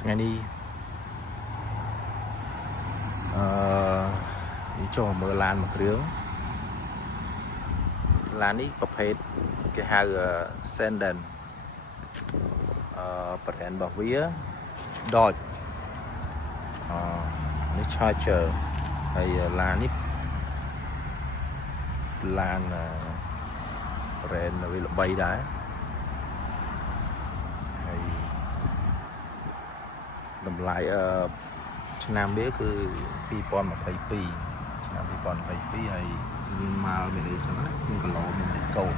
ថ្ងៃនេះចូលមើលឡានមួយគ្រឿងឡាននេះប្រភេទគេហៅ Senden brand របស់វា Dodge នេះ Charger ហើយឡាននេះឡាន brand វាល្បីដែរហើយតម្លៃឆ្នាំវាគឺ2022ឆ្នាំ2022ហើយមានម៉ាល់មានអីចឹងណាមានគីឡូមានលេខកូដ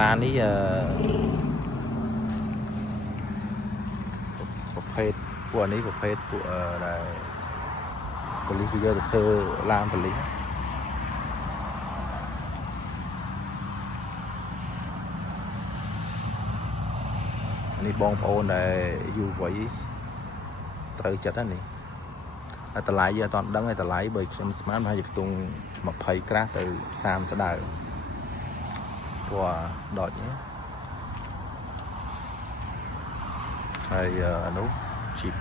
ឡាននេះប្រភេទពួកនេះប្រភេទពួកដែលប៉ូលីសគេយកទៅធ្វើឡានប៉ូលីសនេះបងប្អូនដែលយូរវ័យត្រូវចិត្តហ្នឹងនេះតម្លៃយើងអត់ដឹងទេតម្លៃបើខ្ញុំស្មានថាជាខ្ទង់20ក្រាស់ទៅ30ស្ដៅព្រោះដចនេះហើយនោះជីប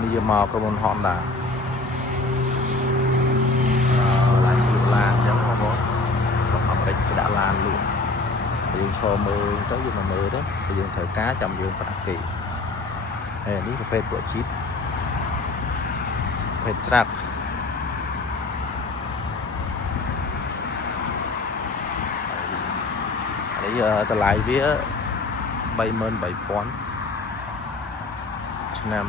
នេះយកមកក្រុមហ៊ុន Honda ឡានលក់ឡានចឹងបងប្អូនរបស់អាមេរិកគេដាក់ឡានលក់យើងឈរមើលទៅយើងមកមើលទៅយើងត្រូវការចាំយើងប្រាក់គេហើយនេះប្រភេទពួកជីបប្រភេទត្រាក់នេះតម្លៃវា33,000ឆ្នាំ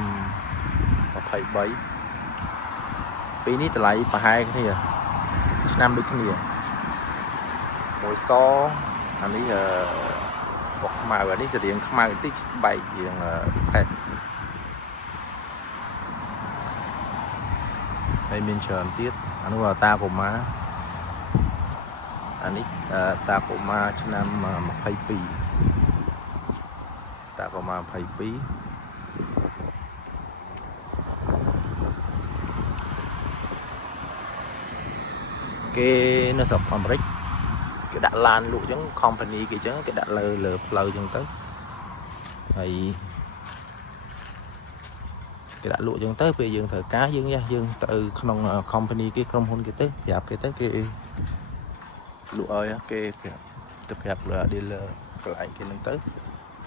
23ពីនេះតម្លៃប្រហែលគ្នាឆ្នាំដូចគ្នាមួយសអានេះបុកខ្មៅអានេះจะរៀងខ្មៅបន្តិចបែករៀងផេតហើយមានច្រើនទៀតអានោះតាកូម៉ាអានេះតាកូម៉ាឆ្នាំ22តាកូម៉ា22គេនៅស្រុកអាមេរិកគេដាក់ឡានលក់អញ្ចឹង company គេអញ្ចឹងគេដាក់លើផ្លូវអញ្ចឹងទៅហើយគេដាក់លក់អញ្ចឹងទៅពេលយើងត្រូវការយើងទៅក្នុង company គេក្រុមហ៊ុនគេទៅប្រាប់គេទៅគេលក់ឲ្យគេទៅប្រាប់ dealer កន្លែងគេនឹងទៅ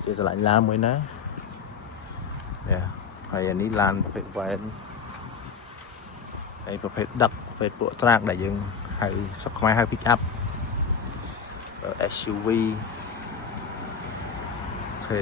ជាឆ្លាញ់ឡានមួយណានេះហើយអានេះឡានប្រភេទ van ហើយប្រភេទដឹកប្រភេទពួកត្រាកដែលយើងហៅស្រុកខ្មែរហៅ pick up SUV អូខេ